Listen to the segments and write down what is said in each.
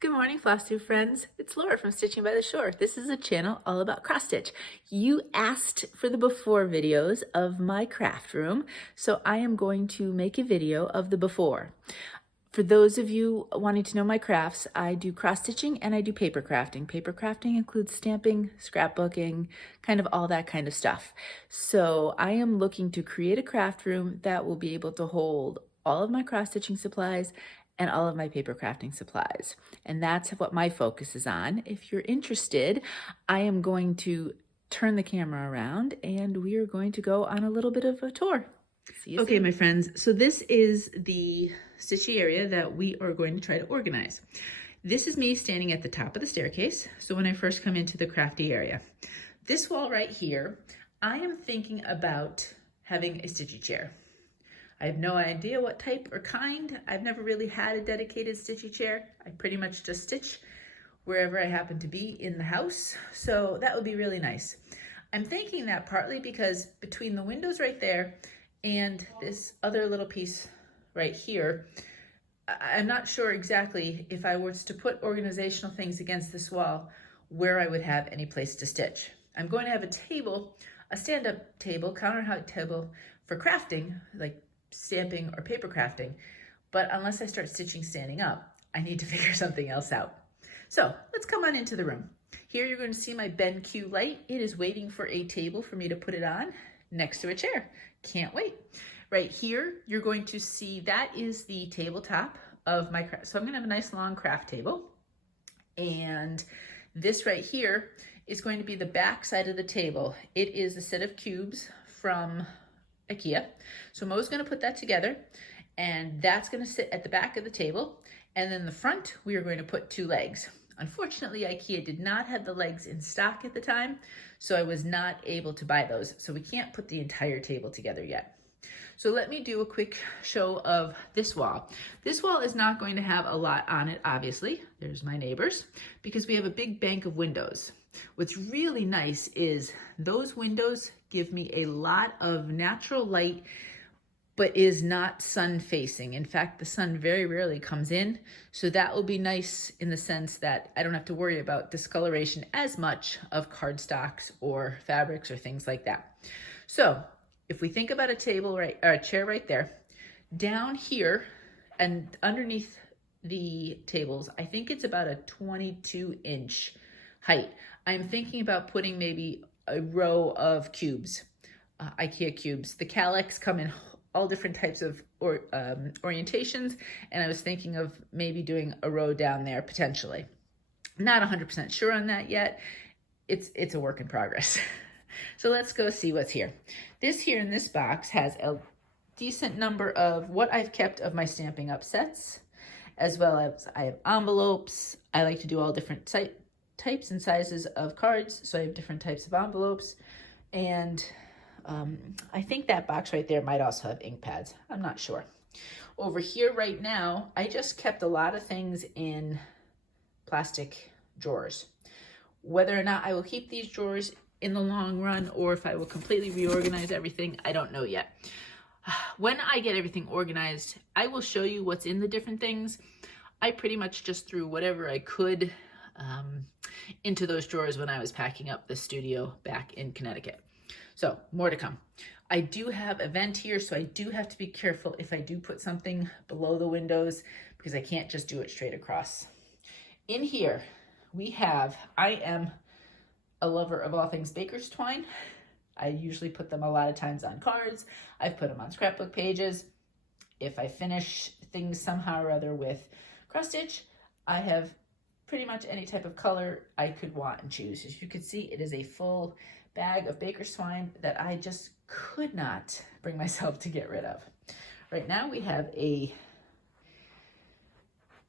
Good morning, Flosstube friends. It's Laura from Stitching by the Shore. This is a channel all about cross stitch. You asked for the before videos of my craft room, so I am going to make a video of the before. For those of you wanting to know my crafts, I do cross stitching and I do paper crafting. Paper crafting includes stamping, scrapbooking, kind of all that kind of stuff. So I am looking to create a craft room that will be able to hold all of my cross stitching supplies and all of my paper crafting supplies. And that's what my focus is on. If you're interested, I am going to turn the camera around and we are going to go on a little bit of a tour. See you soon. My friends, so this is the stitchy area that we are going to try to organize. This is me standing at the top of the staircase. So when I first come into the crafty area, this wall right here, I am thinking about having a stitchy chair. I have no idea what type or kind. I've never really had a dedicated stitchy chair. I pretty much just stitch wherever I happen to be in the house. So that would be really nice. I'm thinking that partly because between the windows right there and this other little piece right here, I'm not sure exactly if I was to put organizational things against this wall, where I would have any place to stitch. I'm going to have a table, a stand-up table, counter height table for crafting, like stamping or paper crafting, but unless I start stitching standing up, I need to figure something else out. So let's come on into the room. Here you're going to see my BenQ light. It is waiting for a table for me to put it on next to a chair. Can't wait. Right here, you're going to see that is the tabletop of my craft. So I'm gonna have a nice long craft table. And this right here is going to be the back side of the table. It is a set of cubes from IKEA. So Mo's gonna put that together and that's gonna sit at the back of the table. And then the front, we are going to put two legs. Unfortunately, IKEA did not have the legs in stock at the time, so I was not able to buy those. So we can't put the entire table together yet. So let me do a quick show of this wall. This wall is not going to have a lot on it, obviously. There's my neighbors, because we have a big bank of windows. What's really nice is those windows give me a lot of natural light, but is not sun facing. In fact, the sun very rarely comes in. So that will be nice in the sense that I don't have to worry about discoloration as much of cardstocks or fabrics or things like that. So if we think about a table right, or a chair right there, down here and underneath the tables, I think it's about a 22-inch height. I'm thinking about putting maybe a row of cubes, IKEA cubes. The Calyx come in all different types of orientations, and I was thinking of maybe doing a row down there potentially. Not 100% sure on that yet. It's a work in progress. So let's go see what's here. This here in this box has a decent number of what I've kept of my Stampin' Up sets, as well as I have envelopes. I like to do all different types and sizes of cards, so I have different types of envelopes. And I think that box right there might also have ink pads. I'm not sure. Over here right now, I just kept a lot of things in plastic drawers. Whether or not I will keep these drawers in the long run or if I will completely reorganize everything, I don't know yet. When I get everything organized, I will show you what's in the different things. I pretty much just threw whatever I could into those drawers when I was packing up the studio back in Connecticut. So more to come. I do have a vent here, so I do have to be careful if I do put something below the windows because I can't just do it straight across. In here, we have, I am a lover of all things baker's twine. I usually put them a lot of times on cards. I've put them on scrapbook pages. If I finish things somehow or other with cross stitch, I have pretty much any type of color I could want and choose. As you can see, it is a full bag of baker's twine that I just could not bring myself to get rid of. Right now we have a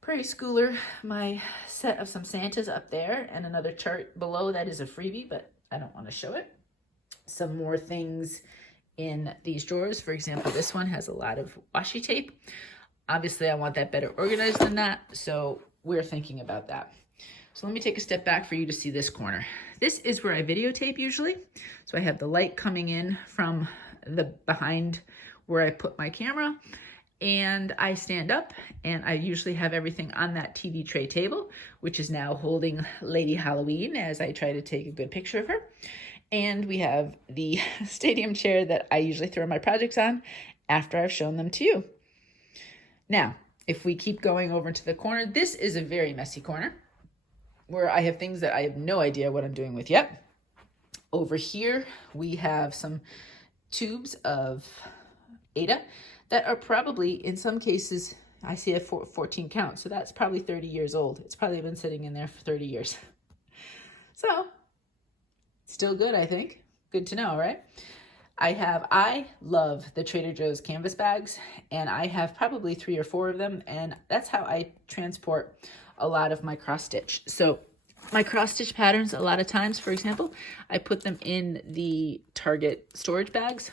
Prairie Schooler, my set of some Santas up there, and another chart below that is a freebie, but I don't want to show it. Some more things in these drawers. For example, this one has a lot of washi tape. Obviously, I want that better organized than that, so we're thinking about that. So let me take a step back for you to see this corner. This is where I videotape usually. So I have the light coming in from the behind where I put my camera, and I stand up, and I usually have everything on that TV tray table, which is now holding Lady Halloween as I try to take a good picture of her. And we have the stadium chair that I usually throw my projects on after I've shown them to you. Now, if we keep going over to the corner, this is a very messy corner where I have things that I have no idea what I'm doing with yet. Over here, we have some tubes of Ada that are probably, in some cases, I see a 14 count, so that's probably 30 years old. It's probably been sitting in there for 30 years. So, still good, I think. Good to know, right? I love the Trader Joe's canvas bags, and I have probably 3 or 4 of them, and that's how I transport a lot of my cross stitch. So my cross stitch patterns, a lot of times, for example, I put them in the Target storage bags,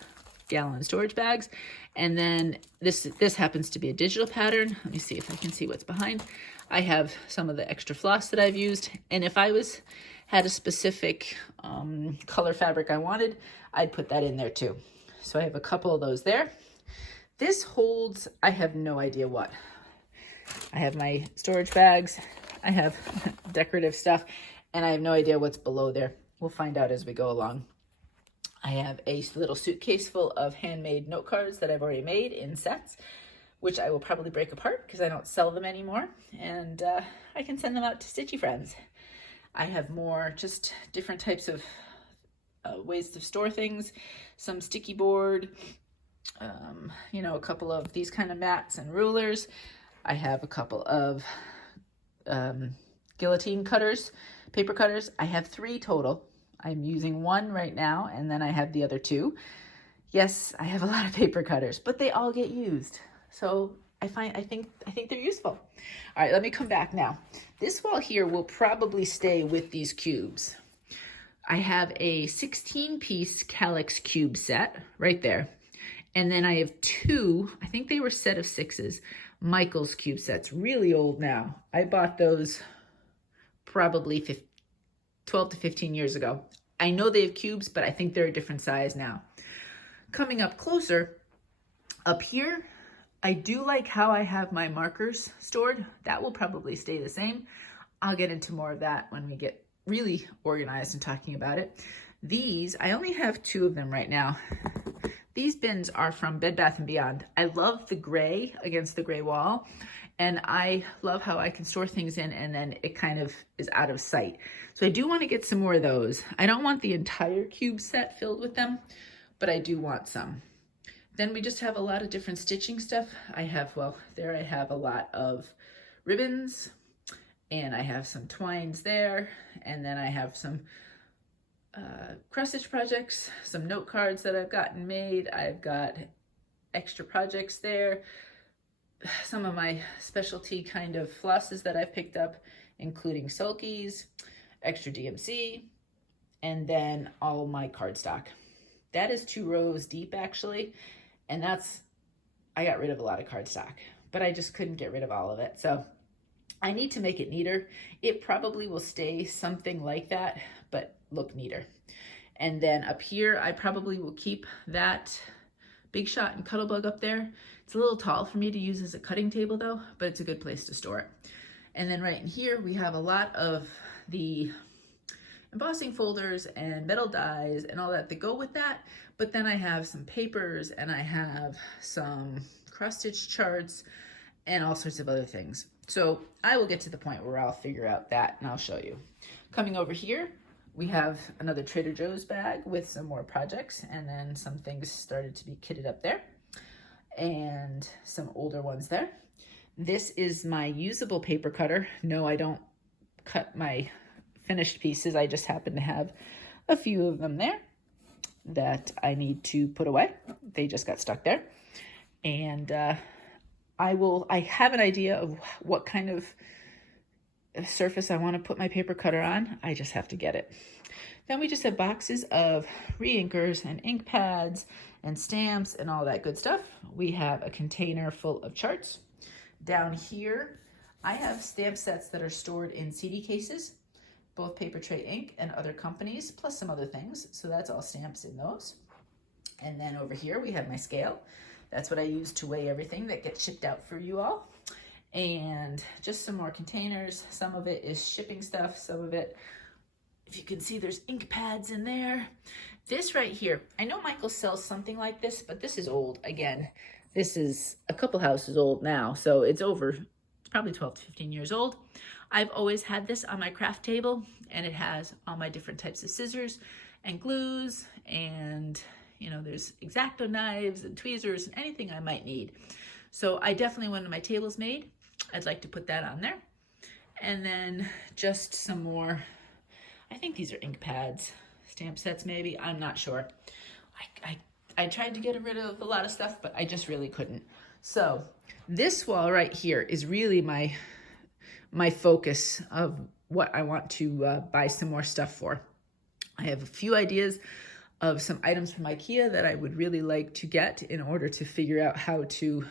gallon storage bags, and then this happens to be a digital pattern. Let me see if I can see what's behind. I have some of the extra floss that I've used, and if I had a specific color fabric I wanted, I'd put that in there too. So I have a couple of those there. This holds, I have no idea what. I have my storage bags, I have decorative stuff, and I have no idea what's below there. We'll find out as we go along. I have a little suitcase full of handmade note cards that I've already made in sets, which I will probably break apart because I don't sell them anymore, and I can send them out to stitchy friends. I have more just different types of ways to store things, some sticky board, you know, a couple of these kind of mats and rulers. I have a couple of guillotine cutters, paper cutters. I have 3 total. I'm using 1 right now, and then I have the other 2. Yes, I have a lot of paper cutters, but they all get used. So I think they're useful. All right, let me come back now. This wall here will probably stay with these cubes. I have a 16-piece calyx cube set right there. And then I have 2, I think they were set of 6s, Michael's cube sets, really old now. I bought those probably 12 to 15 years ago. I know they have cubes, but I think they're a different size now. Coming up closer, up here, I do like how I have my markers stored. That will probably stay the same. I'll get into more of that when we get really organized and talking about it. These, I only have 2 of them right now. These bins are from Bed Bath & Beyond. I love the gray against the gray wall, and I love how I can store things in and then it kind of is out of sight. So I do want to get some more of those. I don't want the entire cube set filled with them, but I do want some. Then we just have a lot of different stitching stuff. I have, well, there I have a lot of ribbons, and I have some twines there, and then I have some cross stitch projects, some note cards that I've gotten made. I've got extra projects there, some of my specialty kind of flosses that I've picked up, including sulkies, extra DMC, and then all my cardstock. That is 2 rows deep actually, and I got rid of a lot of cardstock, but I just couldn't get rid of all of it. So I need to make it neater. It probably will stay something like that, but look neater. And then up here, I probably will keep that Big Shot and Cuttlebug up there. It's a little tall for me to use as a cutting table though, but it's a good place to store it. And then right in here, we have a lot of the embossing folders and metal dies and all that go with that. But then I have some papers and I have some cross stitch charts and all sorts of other things. So I will get to the point where I'll figure out that and I'll show you. Coming over here, we have another Trader Joe's bag with some more projects, and then some things started to be kitted up there and some older ones there. This is my usable paper cutter. No, I don't cut my finished pieces. I just happen to have a few of them there that I need to put away. They just got stuck there. And I have an idea of what kind of surface I want to put my paper cutter on. I just have to get it. Then we just have boxes of re-inkers and ink pads and stamps and all that good stuff. We have a container full of charts. Down here, I have stamp sets that are stored in CD cases, both Paper Tray Ink and other companies, plus some other things. So that's all stamps in those. And then over here, we have my scale. That's what I use to weigh everything that gets shipped out for you all. And just some more containers. Some of it is shipping stuff, some of it, if you can see, there's ink pads in there. This right here, I know Michael sells something like this, but this is old. Again, this is a couple houses old now, so it's probably 12 to 15 years old. I've always had this on my craft table, and it has all my different types of scissors and glues, and you know, there's X-Acto knives and tweezers and anything I might need. So I definitely, when my table's made, I'd like to put that on there. And then just some more, I think these are ink pads, stamp sets maybe, I'm not sure. I tried to get rid of a lot of stuff, but I just really couldn't. So this wall right here is really my focus of what I want to buy some more stuff for. I have a few ideas of some items from IKEA that I would really like to get in order to figure out how to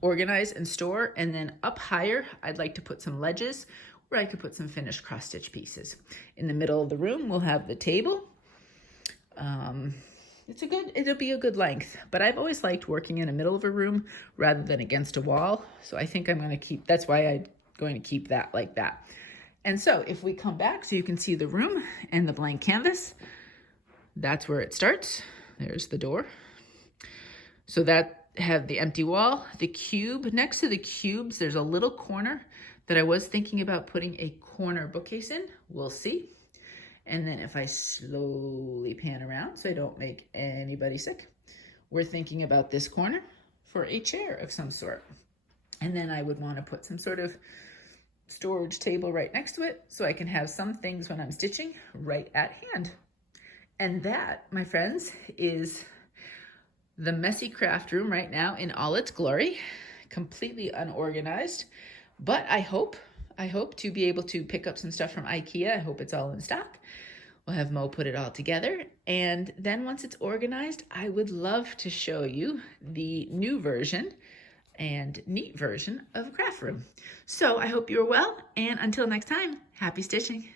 organize and store. And then up higher, I'd like to put some ledges where I could put some finished cross-stitch pieces. In the middle of the room, we'll have the table. It'll be a good length, but I've always liked working in the middle of a room rather than against a wall. So I think I'm going to keep, that's why I'm going to keep that like that. And so if we come back so you can see the room and the blank canvas, that's where it starts. There's the door. So that have the empty wall, the cube. Next to the cubes, there's a little corner that I was thinking about putting a corner bookcase in. We'll see. And then if I slowly pan around so I don't make anybody sick, we're thinking about this corner for a chair of some sort. And then I would want to put some sort of storage table right next to it so I can have some things when I'm stitching right at hand. And that, my friends, is the messy craft room right now in all its glory, completely unorganized. But I hope to be able to pick up some stuff from IKEA. I hope it's all in stock. We'll have Mo put it all together. And then once it's organized, I would love to show you the new version and neat version of a craft room. So I hope you're well. And until next time, happy stitching.